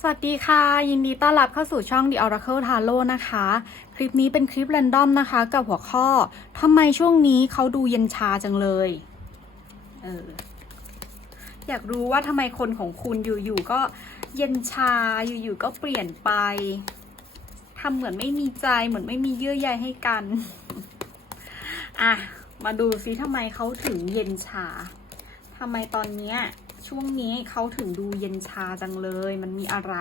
สวัสดีค่ะ ยินดีต้อนรับเข้าสู่ช่อง The Oracle Tarot นะคะ คลิปนี้เป็นคลิปแรนดอมนะคะ กับหัวข้อทำไมช่วงนี้เขาดูเย็นชาจังเลยเอออยากรู้ว่าทำไมคนของคุณอยู่ๆก็เย็นชาอยู่ๆก็เปลี่ยนไปทำเหมือนไม่มีใจเหมือนไม่มีเยื่อใยให้กันอะมาดูซิทำไมเขาถึงเย็นชาทำไมตอนเนี้ย ช่วงนี้เขาถึงดูเย็นชาจังเลย มันมีอะไร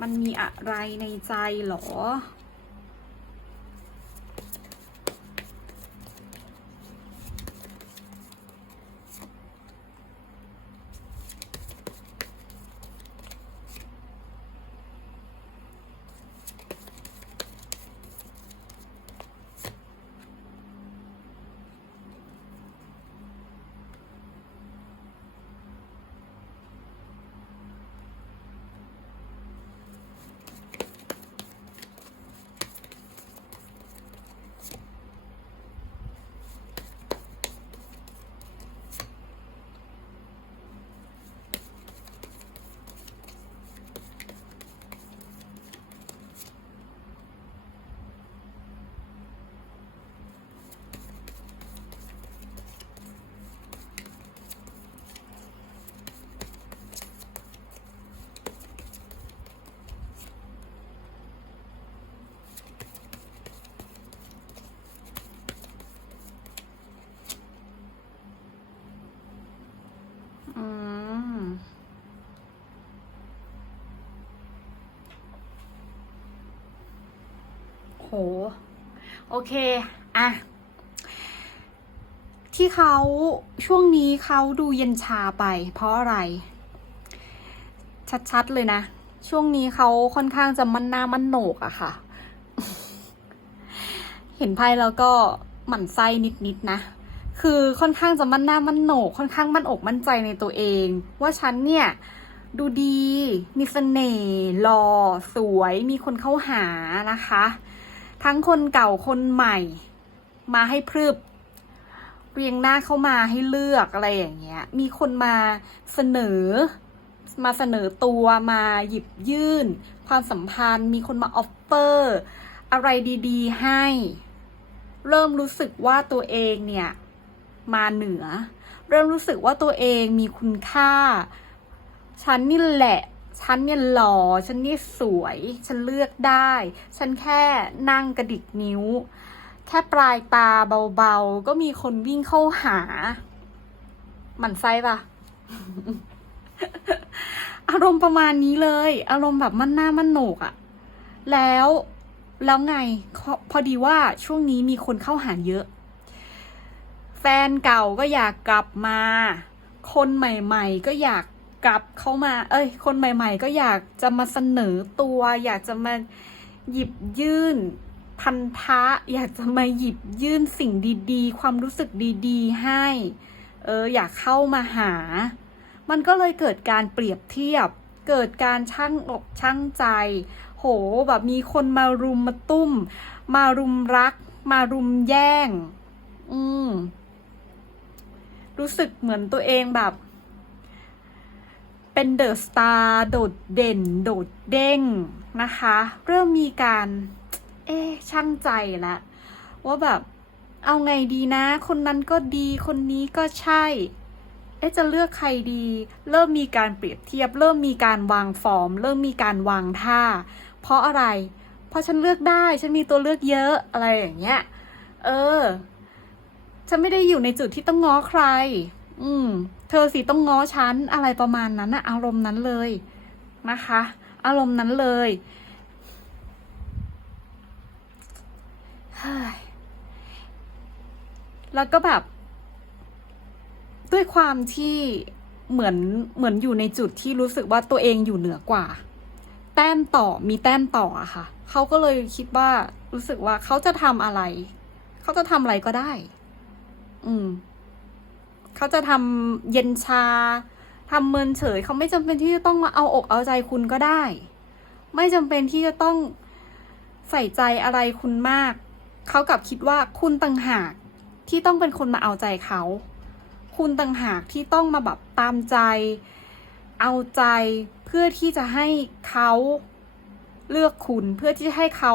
มันมีอะไรในใจหรอ อืมโห โอเค อะ ที่เขาช่วงนี้เขาดูเย็นชาไป เพราะอะไร ชัดๆเลยนะ ช่วงนี้เขาค่อนข้างจะมันหน้ามันโหนกอะค่ะ เห็นไพ่แล้วก็หมั่นไส้นิดๆนะ คือค่อนข้างจะมั่นหน้ามั่นโหนกค่อนข้างมั่นอกมั่นใจในตัวเอง ว่าฉันเนี่ยดูดี มีเสน่ห์หล่อสวย มีคนเข้าหานะคะ ทั้งคนเก่าคนใหม่ มาให้พรึบ เรียงหน้าเข้ามาให้เลือกอะไรอย่างเงี้ย มีคนมาเสนอ มาเสนอตัวมาหยิบยื่น ความสัมพันธ์ มีคนมาออฟเฟอร์ อะไรดี ๆ ให้ เริ่มรู้สึกว่าตัวเองเนี่ย มาเหนือ เริ่มรู้สึกว่าตัวเองมีคุณค่า ฉันนี่แหละ ฉันเนี่ยหล่อ ฉันนี่สวย ฉันเลือกได้ ฉันแค่นั่งกระดิกนิ้ว แค่ปลายตาเบาๆ ก็มีคนวิ่งเข้าหาหมันไส้ปะอารมณ์ประมาณนี้เลย อารมณ์แบบมันหน้ามันโหนกอะแล้วแล้วไงพอพอดีว่าช่วงนี้มีคนเข้าหาเยอะ ฟนเก่าก็อยากกลับมา คนใหม่ๆ ก็อยากกลับเข้ามา เอ้ย คนใหม่ ๆ ก็อยากจะมาเสนอตัว อยากจะมาหยิบยื่นพันธะ อยากจะมาหยิบยื่นสิ่งดีๆ ความรู้สึกดีๆ ให้ เออ อยากเข้ามาหา มันก็เลยเกิดการเปรียบเทียบ เกิดการช่างอกช่างใจ โห แบบมีคนมารุมมาตุ้ม มารุมรัก มารุมแย่ง อืม รู้สึกเหมือนตัวเองแบบ เป็นเดอะสตาร์โดดเด่น โดดเด้งนะคะ เริ่มมีการ เอ๊ะช่างใจละว่าแบบเอาไงดีนะ คนนั้นก็ดีคนนี้ก็ใช่ เอ๊ะจะเลือกใครดี เริ่มมีการเปรียบเทียบ เริ่มมีการวางฟอร์ม เริ่มมีการวางท่า เพราะอะไร เพราะฉันเลือกได้ ฉันมีตัวเลือกเยอะอะไรอย่างเงี้ย เออ ฉันไม่ได้อยู่ในจุดที่ต้องง้อใคร อืม เธอสิต้องง้อฉันอะไรประมาณนั้นนะอารมณ์นั้นเลยนะคะ อารมณ์นั้นเลยเฮ้ยแล้วก็แบบ ด้วยความที่เหมือนเหมือนอยู่ในจุดที่รู้สึกว่าตัวเองอยู่เหนือกว่า แต้มต่อมีแต้มต่ออะค่ะ เขาก็เลยคิดว่ารู้สึกว่าเขาจะทำอะไร เขาจะทำอะไรก็ได้ อืมเขาจะทำเย็นชาทำเมินเฉย เขาไม่จำเป็นที่จะต้องมาเอาอกเอาใจคุณก็ได้ ไม่จำเป็นที่จะต้องใส่ใจอะไรคุณมาก เขากลับคิดว่าคุณต่างหากที่ต้องเป็นคนมาเอาใจเขา คุณต่างหากที่ต้องมาแบบตามใจ เอาใจเพื่อที่จะให้เขาเลือกคุณเพื่อที่จะให้เขา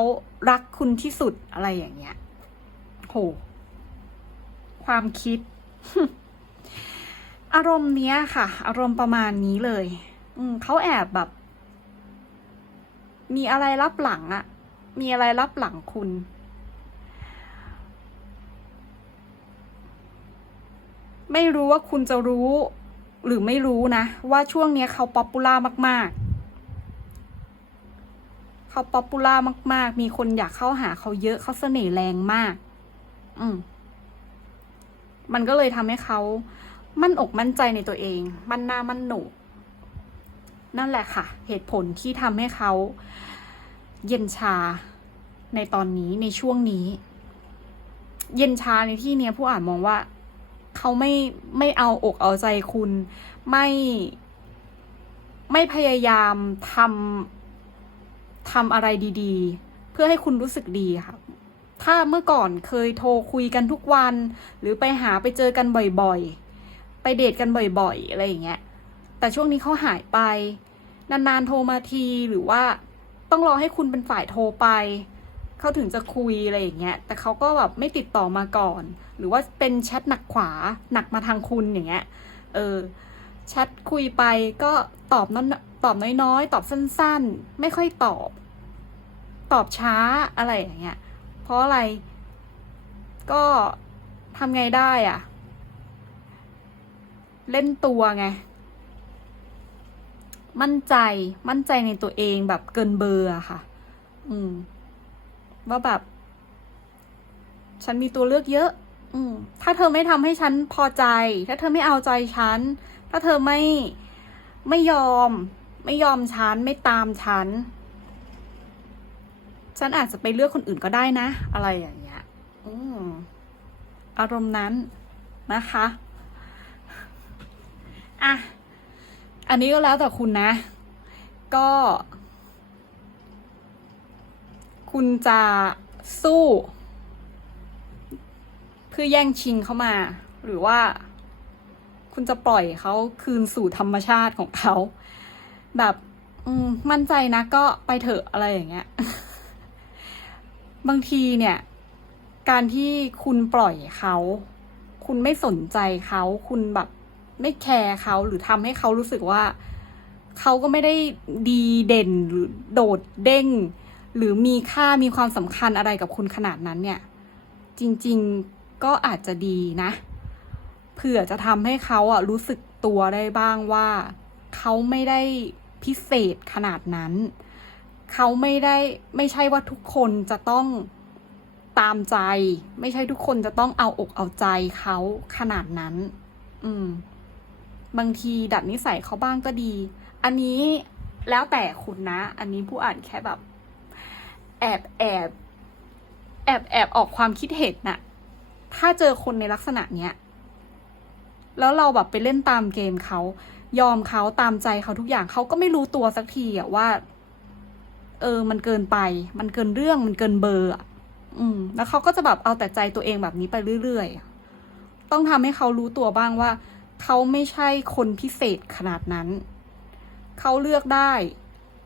รักคุณที่สุดอะไรอย่างเงี้ย โห ความคิด อารมณ์เนี้ยค่ะ อารมณ์ประมาณนี้เลย อืมเขาแอบแบบ มีอะไรรับหลังอะมีอะไรรับหลังคุณ ไม่รู้ว่าคุณจะรู้หรือไม่รู้นะ ว่าช่วงเนี้ยเขาป๊อปปูล่ามาก ๆ เขาป๊อปปูล่ามาก ๆ มีคนอยากเข้าหาเขาเยอะเขาเสน่ห์แรงมาก อืม มันก็เลยทำให้เขามั่นอกมั่นใจในตัวเอง มั่นหน้ามั่นหนูนั่นแหละค่ะ เหตุผลที่ทำให้เขาเย็นชาในตอนนี้ในช่วงนี้ เย็นชาในที่เนี้ยผู้อ่านมองว่าเขาไม่ไม่เอาอกเอาใจคุณ ไม่ไม่พยายามทำทำอะไรดี ๆ เพื่อให้คุณรู้สึกดีค่ะ ถ้าเมื่อก่อนเคยโทรคุยกันทุกวัน หรือไปหาไปเจอกันบ่อยๆ ไปเดทกันบ่อยๆ อะไรอย่างเงี้ย แต่ช่วงนี้เขาหายไป นานๆ โทรมาทีหรือว่าต้องรอให้คุณเป็นฝ่ายโทรไป เขาถึงจะคุยอะไรอย่างเงี้ย แต่เขาก็แบบไม่ติดต่อมาก่อน หรือว่าเป็นแชทหนักขวาหนักมาทางคุณอย่างเงี้ย เออแชทคุยไปก็ตอบน้อยตอบน้อยๆ ตอบสั้นๆ ไม่ค่อยตอบ ตอบช้าอะไรอย่างเงี้ย ราะอะไร ก็ทำไงได้อะเล่นตัวไง มั่นใจมั่นใจในตัวเองแบบเกินเบอร์อะค่ะ อืม ว่าแบบ ฉันมีตัวเลือกเยอะ อืม ถ้าเธอไม่ทำให้ฉันพอใจ ถ้าเธอไม่เอาใจฉัน ถ้าเธอไม่ไม่ยอม ไม่ยอมฉัน ไม่ตามฉัน ฉันอาจจะไปเลือกคนอื่นก็ได้นะ อะไรอย่างเงี้ยอืมอารมณ์นั้นนะคะอะอันนี้ก็แล้วแต่คุณนะ ก็ คุณจะสู้ เพื่อแย่งชิงเข้ามา หรือว่า คุณจะปล่อยเขาคืนสู่ธรรมชาติของเขา แบบ อืม มั่นใจนะก็ไปเถอะอะไรอย่างเงี้ย บางทีเนี่ย การที่คุณปล่อยเขา คุณไม่สนใจเขา คุณแบบไม่แคร์เขาหรือทำให้เขารู้สึกว่า เขาก็ไม่ได้ดีเด่นหรือโดดเด้ง หรือมีค่ามีความสำคัญอะไรกับคุณขนาดนั้นเนี่ย จริงๆก็อาจจะดีนะเผื่อจะทำให้เขาอะรู้สึกตัวได้บ้างว่า เขาไม่ได้พิเศษขนาดนั้น เขาไม่ได้ไม่ใช่ว่าทุกคนจะต้องตามใจ ไม่ใช่ทุกคนจะต้องเอาอกเอาใจเขาขนาดนั้น อืม บางทีดัดนิสัยเขาบ้างก็ดี อันนี้แล้วแต่คุณนะ อันนี้ผู้อ่านแค่แบบ แอบแอบแอบแอบออกความคิดเห็นน่ะ ถ้าเจอคนในลักษณะเนี้ย แล้วเราแบบไปเล่นตามเกมเขา ยอมเขาตามใจเขาทุกอย่างเขาก็ไม่รู้ตัวสักทีอะว่า เออ มันเกินไป มันเกินเรื่อง มันเกินเบอร์อืม แล้วเขาก็จะแบบเอาแต่ใจตัวเองแบบนี้ไปเรื่อยๆ ต้องทำให้เขารู้ตัวบ้างว่า เขาไม่ใช่คนพิเศษขนาดนั้น เขาเลือกได้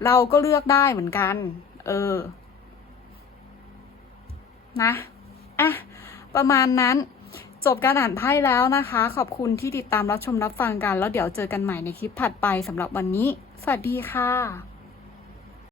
เราก็เลือกได้เหมือนกัน เออ นะ อะ ประมาณนั้น จบการอ่านไพ่แล้วนะคะ ขอบคุณที่ติดตามรับชมรับฟังกัน แล้วเดี๋ยวเจอกันใหม่ในคลิปถัดไปสำหรับวันนี้ สวัสดีค่ะ